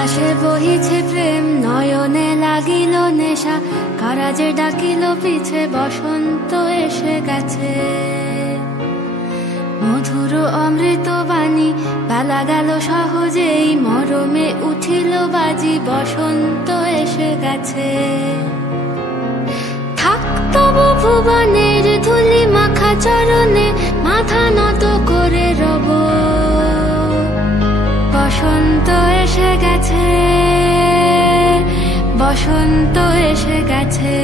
বাতাসে বহিছে প্রেম, নয়নে লাগিল নেশা, কারাজে ডাকিল পিছে, বসন্ত এসে গেছে। মধুর অমৃত বাণী, বেলা গেল সহজেই, মরমে উঠিল বাজি, বসন্ত এসে গেছে। থাক তবু ভুবনের ধুলি মাখা চরণে, মাথা নত করে রব, বসন্ত এসে গেছে, বসন্ত এসে গেছে।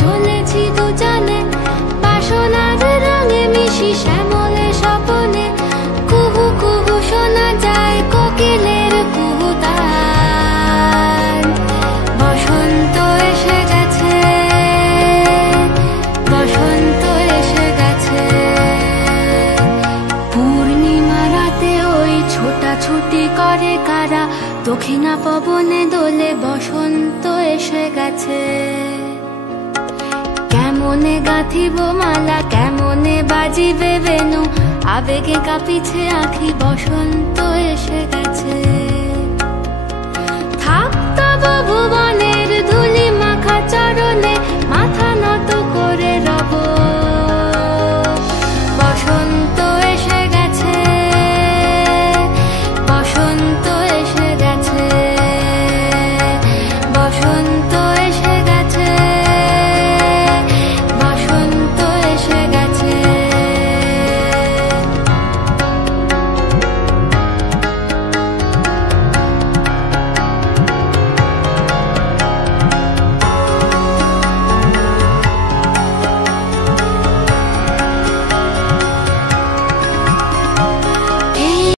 চলেছি দুজনে বাসনার রঙে মিশি, শ্যামলে স্বপনে কুহু কুহু শোনা যায় কোকিলের কুহুতান। বসন্ত এসে গেছে, বসন্ত এসে গেছে। পূর্ণিমা রাতে ওই ছোটাছুটি করে কারা, দক্ষিণা পবনে দোলে, বসন্ত এসে গেছে। কেমনে গাঁথিব মালা, কেমনে বাজিবে বেনু, আবেগে কাঁপিছে আঁখি, বসন্ত এসে গেছে। থাক তবু ভুবনের ধুলি মাখা চরণে, মাথা নত করে রব,